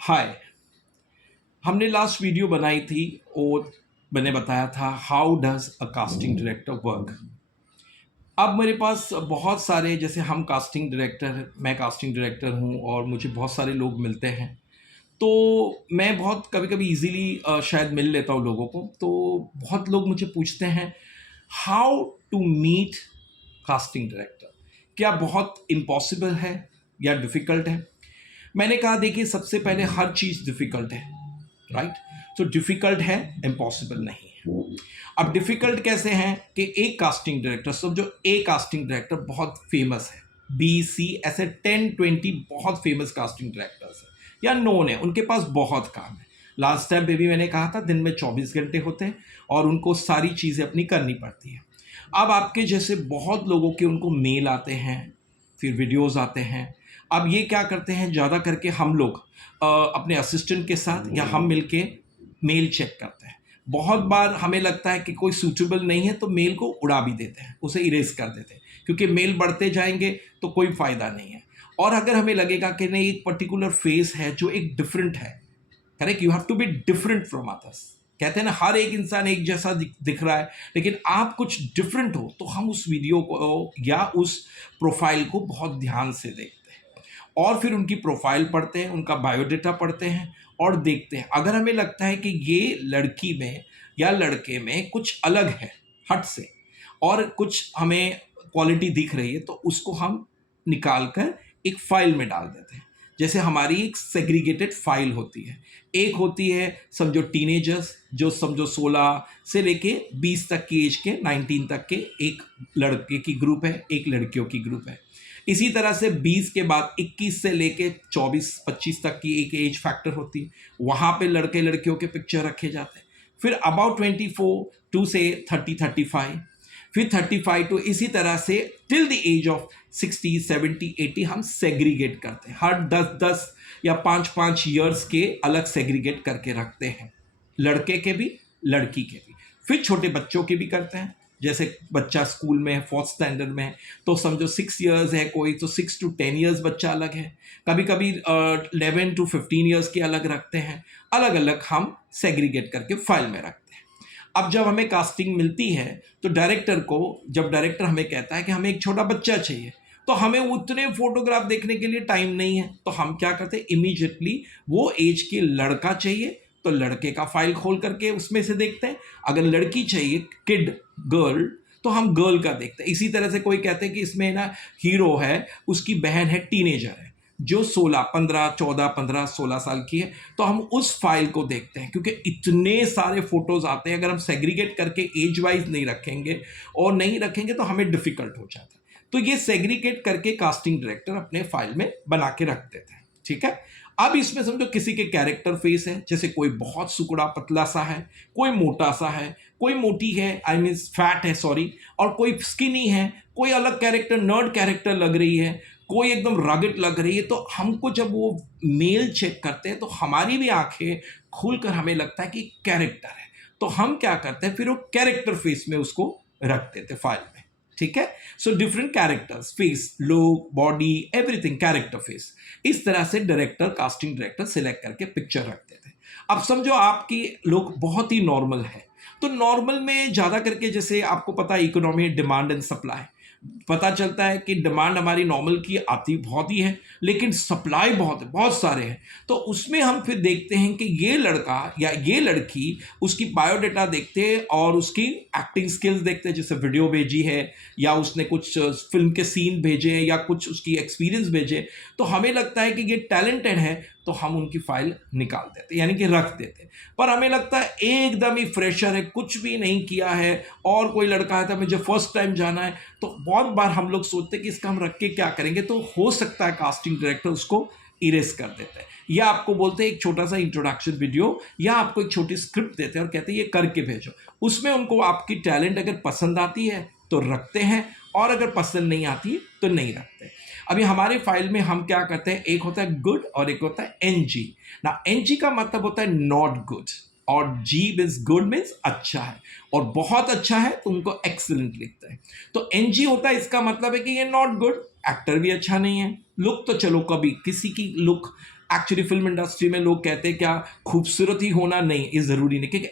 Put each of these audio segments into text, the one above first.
हाय। हमने last video बनाई थी और मैंने बताया था how does a casting director work. अब मेरे पास बहुत सारे, जैसे हम कास्टिंग डायरेक्टर, मैं कास्टिंग डायरेक्टर हूँ और मुझे बहुत सारे लोग मिलते हैं। तो मैं बहुत कभी कभी इजीली शायद मिल लेता हूँ लोगों को। तो बहुत लोग मुझे पूछते हैं how to meet casting director. क्या बहुत इम्पॉसिबल है या डिफ़िकल्ट है? मैंने कहा देखिए, सबसे पहले हर चीज़ डिफ़िकल्ट है, राइट? तो डिफ़िकल्ट है, इम्पॉसिबल नहीं है। अब डिफ़िकल्ट कैसे हैं कि एक कास्टिंग डायरेक्टर, सब जो ए कास्टिंग डायरेक्टर बहुत फेमस है, बी सी ऐसे 10-20 बहुत फेमस कास्टिंग डायरेक्टर्स हैं या नोन है, उनके पास बहुत काम है। लास्ट टाइम पे भी मैंने कहा था दिन में 24 घंटे होते हैं और उनको सारी चीज़ें अपनी करनी पड़ती हैं। अब आपके जैसे बहुत लोगों के उनको मेल आते हैं, फिर वीडियोस आते हैं। अब ये क्या करते हैं, ज़्यादा करके हम लोग अपने असिस्टेंट के साथ या हम मिलके मेल चेक करते हैं। बहुत बार हमें लगता है कि कोई सूटेबल नहीं है तो मेल को उड़ा भी देते हैं, उसे इरेज कर देते हैं, क्योंकि मेल बढ़ते जाएंगे तो कोई फ़ायदा नहीं है। और अगर हमें लगेगा कि नहीं, एक पर्टिकुलर फेस है जो एक डिफरेंट है, correct, you have to be different from others. कहते हैं ना, हर एक इंसान एक जैसा दिख रहा है, लेकिन आप कुछ डिफरेंट हो, तो हम उस वीडियो को या उस प्रोफाइल को बहुत ध्यान से देखते हैं और फिर उनकी प्रोफाइल पढ़ते हैं, उनका बायोडाटा पढ़ते हैं और देखते हैं। अगर हमें लगता है कि ये लड़की में या लड़के में कुछ अलग है, हट से, और कुछ हमें क्वालिटी दिख रही है, तो उसको हम निकाल कर एक फाइल में डाल देते हैं। जैसे हमारी एक सेग्रीगेटेड फाइल होती है। एक होती है, समझो टीनेजर्स, जो समझो 16 से लेके 20 तक की एज के, 19 तक के, एक लड़के की ग्रुप है, एक लड़कियों की ग्रुप है। इसी तरह से 20 के बाद 21 से लेके 24-25 तक की एक एज फैक्टर होती है, वहाँ पे लड़के लड़कियों के पिक्चर रखे जाते हैं। फिर अबाउट 24 टू से 30-35, फिर 35 टू, इसी तरह से टिल द एज ऑफ 60-70-80 हम सेग्रीगेट करते हैं। हर 10-10 या 5-5 ईयर्स के अलग सेग्रीगेट करके रखते हैं, लड़के के भी लड़की के भी। फिर छोटे बच्चों के भी करते हैं, जैसे बच्चा स्कूल में है, 4th स्टैंडर्ड में है, तो समझो 6 ईयर्स है कोई, तो 6 to 10 ईयर्स बच्चा अलग है। कभी कभी 11 to 15 ईयर्स के अलग रखते हैं। अलग अलग हम सेग्रीगेट करके फाइल में रखते हैं। अब जब हमें कास्टिंग मिलती है तो डायरेक्टर को, जब डायरेक्टर हमें कहता है कि हमें एक छोटा बच्चा चाहिए, तो हमें उतने फोटोग्राफ देखने के लिए टाइम नहीं है, तो हम क्या करते हैं, इमीडिएटली वो एज के लड़का चाहिए तो लड़के का फाइल खोल करके उसमें से देखते हैं। अगर लड़की चाहिए, किड, गर्ल, तो हम गर्ल का देखते हैं। इसी तरह से कोई कहते हैं कि इसमें ना हीरो है, उसकी बहन है, टीनेजर है, जो 16 साल की है, तो हम उस फाइल को देखते हैं। क्योंकि इतने सारे फोटोज आते हैं, अगर हम सेग्रीगेट करके एज वाइज नहीं रखेंगे और नहीं रखेंगे तो हमें डिफिकल्ट हो जाता है। तो ये सेग्रीगेट करके कास्टिंग डायरेक्टर अपने फाइल में बना के रख देते हैं, ठीक है। अब इसमें समझो किसी के कैरेक्टर फेस है, जैसे कोई बहुत सुकड़ा पतला सा है, कोई मोटा सा है, कोई मोटी है, आई मीन फैट है, सॉरी, और कोई स्किनी है, कोई अलग कैरेक्टर, नर्ड कैरेक्टर लग रही है, कोई एकदम रगड़ लग रही है। तो हमको जब वो मेल चेक करते हैं तो हमारी भी आंखें खुलकर हमें लगता है कि कैरेक्टर है, तो हम क्या करते हैं, फिर वो कैरेक्टर फेस में उसको रख देते फाइल में, ठीक है। So different characters, face, look, body, everything, character face, इस तरह से डायरेक्टर, कास्टिंग डायरेक्टर सिलेक्ट करके पिक्चर रखते थे। अब समझो आपकी लुक बहुत ही नॉर्मल है, तो नॉर्मल में ज़्यादा करके, जैसे आपको पता है इकोनॉमी, डिमांड एंड सप्लाई, पता चलता है कि डिमांड हमारी नॉर्मल की आती बहुत ही है, लेकिन सप्लाई बहुत है, बहुत सारे हैं। तो उसमें हम फिर देखते हैं कि ये लड़का या ये लड़की, उसकी बायोडाटा देखते हैं और उसकी एक्टिंग स्किल्स देखते हैं, जैसे वीडियो भेजी है या उसने कुछ फिल्म के सीन भेजे या कुछ उसकी एक्सपीरियंस भेजे, तो हमें लगता है कि ये टैलेंटेड है, तो हम उनकी फाइल निकाल देते, यानी कि रख देते। पर हमें लगता है एकदम ही फ्रेशर है, कुछ भी नहीं किया है, और कोई लड़का है तो मुझे फर्स्ट टाइम जाना है, तो बहुत बार हम लोग सोचते हैं कि इसका हम रख के क्या करेंगे, तो हो सकता है कास्टिंग डायरेक्टर उसको इरेज कर देते हैं, या आपको बोलते हैं एक छोटा सा इंट्रोडक्शन वीडियो, या आपको एक छोटी स्क्रिप्ट देते हैं और कहते हैं ये करके भेजो। उसमें उनको आपकी टैलेंट अगर पसंद आती है तो रखते हैं, और अगर पसंद नहीं आती है तो नहीं रखते। अभी हमारे फाइल में हम क्या करते हैं, एक होता है गुड और एक होता है एनजी ना। एनजी का मतलब होता है नॉट गुड, और जी मीन्स गुड मीन्स अच्छा है, और बहुत अच्छा है तो उनको एक्सीलेंट लिखते हैं। तो एनजी होता है, इसका मतलब है कि ये नॉट गुड, एक्टर भी अच्छा नहीं है। लुक तो चलो, कभी किसी की लुक एक्चुअली फिल्म इंडस्ट्री में लोग कहते हैं क्या खूबसूरत ही होना, नहीं, ये ज़रूरी नहीं, क्योंकि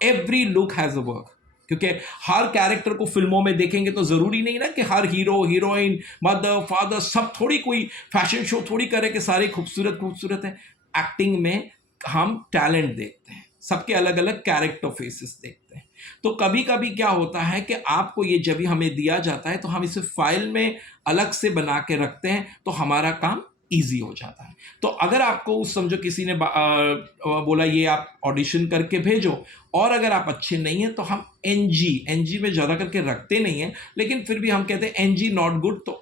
every look has a work. क्योंकि हर कैरेक्टर को फिल्मों में देखेंगे तो ज़रूरी नहीं ना कि हर हीरो हीरोइन मदर फादर सब थोड़ी कोई फैशन शो थोड़ी करे कि सारे खूबसूरत खूबसूरत है। एक्टिंग में हम टैलेंट देखते हैं, सबके अलग अलग कैरेक्टर फेसेस देखते हैं। तो कभी कभी क्या होता है कि आपको ये जब भी हमें दिया जाता है तो हम इसे फाइल में अलग से बना के रखते हैं, तो हमारा काम ईजी हो जाता है। तो अगर आपको उस समझो किसी ने बोला ये आप ऑडिशन करके भेजो, और अगर आप अच्छे नहीं हैं तो हम एनजी में ज़्यादा करके रखते नहीं हैं, लेकिन फिर भी हम कहते हैं एनजी नॉट गुड, तो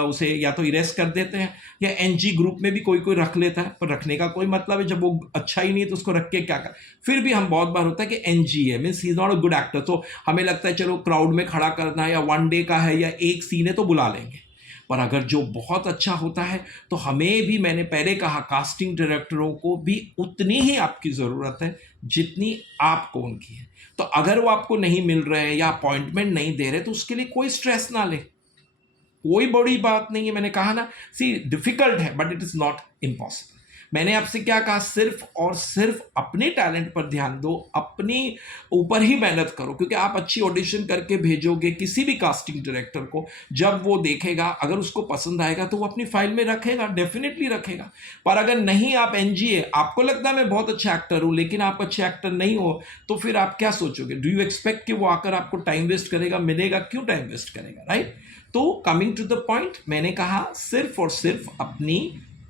उसे या तो इरेज कर देते हैं, या एनजी ग्रुप में भी कोई कोई रख लेता है, पर रखने का कोई मतलब है जब वो अच्छा ही नहीं है तो उसको रख के क्या कर। फिर भी हम बहुत बार होता है कि एनजी है, means he is not a good actor, तो हमें लगता है चलो क्राउड में खड़ा करना है या वन डे का है या एक सीन है तो बुला लेंगे। पर अगर जो बहुत अच्छा होता है तो हमें भी, मैंने पहले कहा, कास्टिंग डायरेक्टरों को भी उतनी ही आपकी ज़रूरत है जितनी आपको उनकी है। तो अगर वो आपको नहीं मिल रहे हैं या अपॉइंटमेंट नहीं दे रहे तो उसके लिए कोई स्ट्रेस ना ले, कोई बड़ी बात नहीं है। मैंने कहा ना, सी डिफिकल्ट है but it is not impossible. मैंने आपसे क्या कहा, सिर्फ और सिर्फ अपने टैलेंट पर ध्यान दो, अपने ऊपर ही मेहनत करो, क्योंकि आप अच्छी ऑडिशन करके भेजोगे किसी भी कास्टिंग डायरेक्टर को, जब वो देखेगा अगर उसको पसंद आएगा तो वो अपनी फाइल में रखेगा, डेफिनेटली रखेगा। पर अगर नहीं, आप एनजीए, आपको लगता है मैं बहुत अच्छा एक्टर हूं लेकिन आप अच्छे एक्टर नहीं हो, तो फिर आप क्या सोचोगे? डू यू एक्सपेक्ट कि वो आकर आपको टाइम वेस्ट करेगा? मिलेगा, क्यों टाइम वेस्ट करेगा, राइट? तो कमिंग टू द पॉइंट, मैंने कहा सिर्फ और सिर्फ अपनी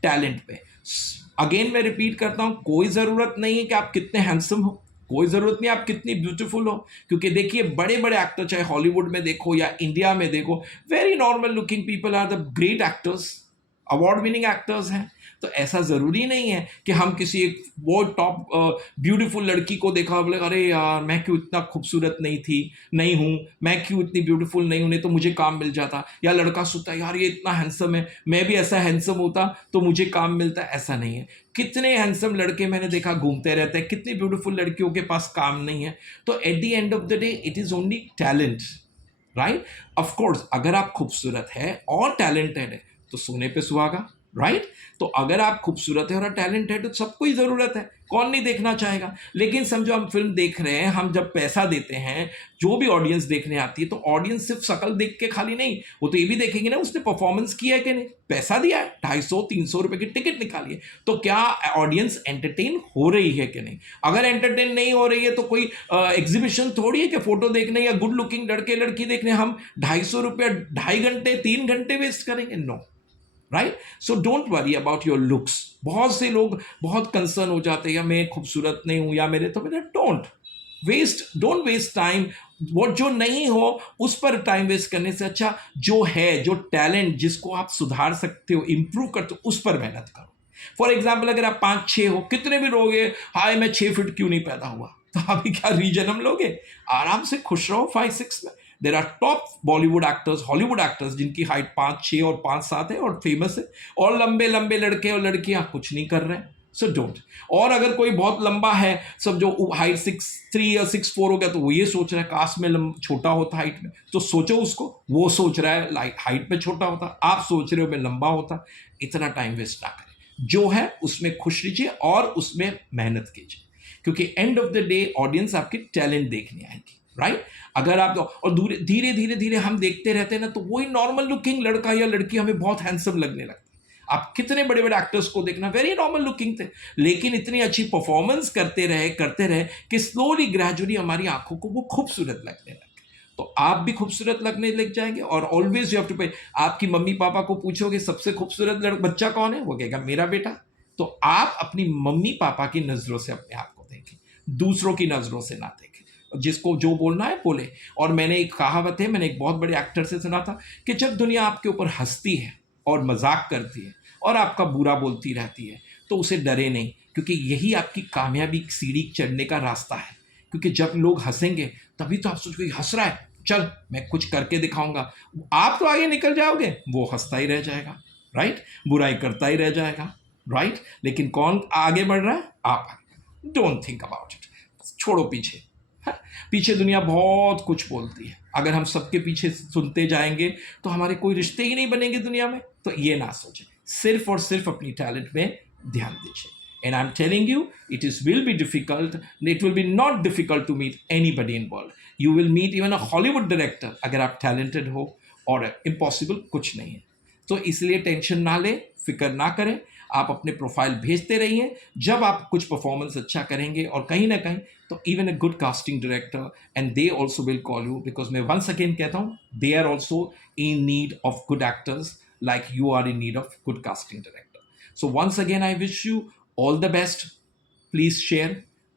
टैलेंट पे। अगेन मैं रिपीट करता हूं, कोई ज़रूरत नहीं है कि आप कितने हैंडसम हो, कोई ज़रूरत नहीं आप कितनी ब्यूटीफुल हो, क्योंकि देखिए बड़े बड़े एक्टर, चाहे हॉलीवुड में देखो या इंडिया में देखो, very normal looking people are the great actors, award winning actors हैं। तो ऐसा ज़रूरी नहीं है कि हम किसी एक बहुत टॉप ब्यूटीफुल लड़की को देखा बोले अरे यार मैं क्यों इतना खूबसूरत नहीं हूँ, मैं क्यों इतनी ब्यूटीफुल नहीं हूँ, नहीं तो मुझे काम मिल जाता। या लड़का सोचता है यार ये इतना हैंडसम है, मैं भी ऐसा हैंडसम होता तो मुझे काम मिलता। ऐसा नहीं है। कितने हैंडसम लड़के मैंने देखा घूमते रहते हैं, कितनी ब्यूटीफुल लड़कियों के पास काम नहीं है। तो at the end of the day it is only talent, right? Of course अगर आप खूबसूरत है और टैलेंटेड है तो सोने पे सुहागा, राइट? तो अगर आप खूबसूरत है और टैलेंट है तो सबको ही ज़रूरत है, कौन नहीं देखना चाहेगा। लेकिन समझो हम फिल्म देख रहे हैं, हम जब पैसा देते हैं, जो भी ऑडियंस देखने आती है, तो ऑडियंस सिर्फ शक्ल देख के खाली नहीं, वो तो ये भी देखेंगे ना उसने परफॉर्मेंस किया है कि नहीं, पैसा दिया है, 250-300 रुपए की टिकट निकाली है, तो क्या ऑडियंस एंटरटेन हो रही है कि नहीं। अगर एंटरटेन नहीं हो रही है तो कोई एग्जीबिशन थोड़ी है कि फोटो देखने या गुड लुकिंग लड़के लड़की देखने हम 250 रुपया 2.5 घंटे 3 घंटे वेस्ट करेंगे, no, right? So don't worry about your looks. बहुत से लोग बहुत कंसर्न हो जाते हैं या मैं खूबसूरत नहीं हूं या मेरे, तो मेरा डोंट वेस्ट टाइम। वो जो नहीं हो उस पर टाइम वेस्ट करने से अच्छा जो है, जो टैलेंट जिसको आप सुधार सकते हो, इंप्रूव करते हो, उस पर मेहनत करो। फॉर एग्जाम्पल अगर आप 5-6 हो, कितने भी लोगे हाय मैं 6 फीट क्यों नहीं पैदा हुआ, तो अभी क्या रीजन्म लोगे? आराम से खुश रहो 5-6 में। There are top Bollywood actors, Hollywood actors जिनकी हाइट 5-6 और 5-7 है और फेमस है, और लंबे लंबे लड़के और लड़कियां कुछ नहीं कर रहे हैं। So don't. और अगर कोई बहुत लंबा है, सब जो हाइट 6'3" या 6'4" हो गया, तो वो ये सोच रहा है काश में छोटा होता हाइट में, तो सोचो उसको, वो सोच रहा है हाइट में छोटा होता, आप सोच रहे हो मैं लंबा होता। इतना टाइम वेस्ट ना करें, जो है उसमें खुश रहिए और उसमें मेहनत कीजिए, क्योंकि end of the day audience आपकी टैलेंट देखने आएगी, राइट? अगर आप और धीरे धीरे धीरे हम देखते रहते हैं ना, तो वही नॉर्मल लुकिंग लड़का या लड़की हमें बहुत हैंडसम लगने लगता है। आप कितने बड़े बड़े एक्टर्स को देखना, वेरी नॉर्मल लुकिंग थे, लेकिन इतनी अच्छी परफॉर्मेंस करते रहे कि स्लोली ग्रेजुअली हमारी आंखों को वो खूबसूरत लगने लगे। तो आप भी खूबसूरत लगने लग जाएंगे। और ऑलवेज यू हैव टू पे, आपकी मम्मी पापा को पूछोगे सबसे खूबसूरत बच्चा कौन है, वो कहेगा मेरा बेटा। तो आप अपनी मम्मी पापा की नजरों से अपने आप को देखें, दूसरों की नजरों से ना देखें। जिसको जो बोलना है बोले। और मैंने एक कहावत है, मैंने एक बहुत बड़े एक्टर से सुना था कि जब दुनिया आपके ऊपर हंसती है और मजाक करती है और आपका बुरा बोलती रहती है, तो उसे डरे नहीं, क्योंकि यही आपकी कामयाबी सीढ़ी चढ़ने का रास्ता है। क्योंकि जब लोग हंसेंगे तभी तो आप सोचोगे हंस रहा है, चल मैं कुछ करके दिखाऊंगा। आप तो आगे निकल जाओगे, वो हंसता ही रह जाएगा, राइट? बुराई करता ही रह जाएगा, राइट? लेकिन कौन आगे बढ़ रहा है? आप। डोंट थिंक अबाउट इट, छोड़ो पीछे। पीछे दुनिया बहुत कुछ बोलती है, अगर हम सबके पीछे सुनते जाएंगे तो हमारे कोई रिश्ते ही नहीं बनेंगे दुनिया में। तो ये ना सोचें, सिर्फ और सिर्फ अपनी टैलेंट में ध्यान दीजिए. And I'm telling you, will be difficult. It will be not difficult to meet anybody in world. You will meet even a Hollywood director अगर आप talented हो, और impossible कुछ नहीं है. तो इसलिए टेंशन ना ले, फिक्र ना करें, आप अपने प्रोफाइल भेजते रहिए. जब आप कुछ परफॉर्मेंस अच्छा करेंगे और कहीं ना कहीं, तो even a good casting director and they also will call you, because मैं वंस अगेन कहता हूँ, they are also in need of good actors like you are in need of good casting director. So once again, I wish you all the best. Please share,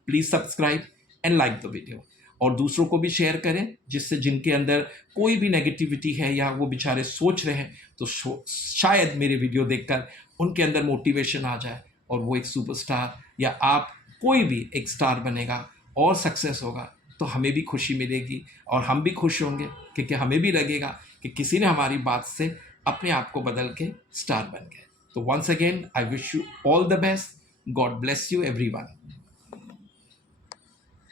please subscribe and like the video. और दूसरों को भी share करें, जिससे जिनके अंदर कोई भी नेगेटिविटी है या वो बेचारे सोच रहे हैं, तो शायद मेरे वीडियो देखकर उनके अंदर मोटिवेशन आ जाए और वो एक सुपरस्टार या आप कोई भी एक स्टार बनेगा और सक्सेस होगा, तो हमें भी खुशी मिलेगी और हम भी खुश होंगे, क्योंकि हमें भी लगेगा कि किसी ने हमारी बात से अपने आप को बदल के स्टार बन गए. तो once again I wish you all the best. God bless you everyone.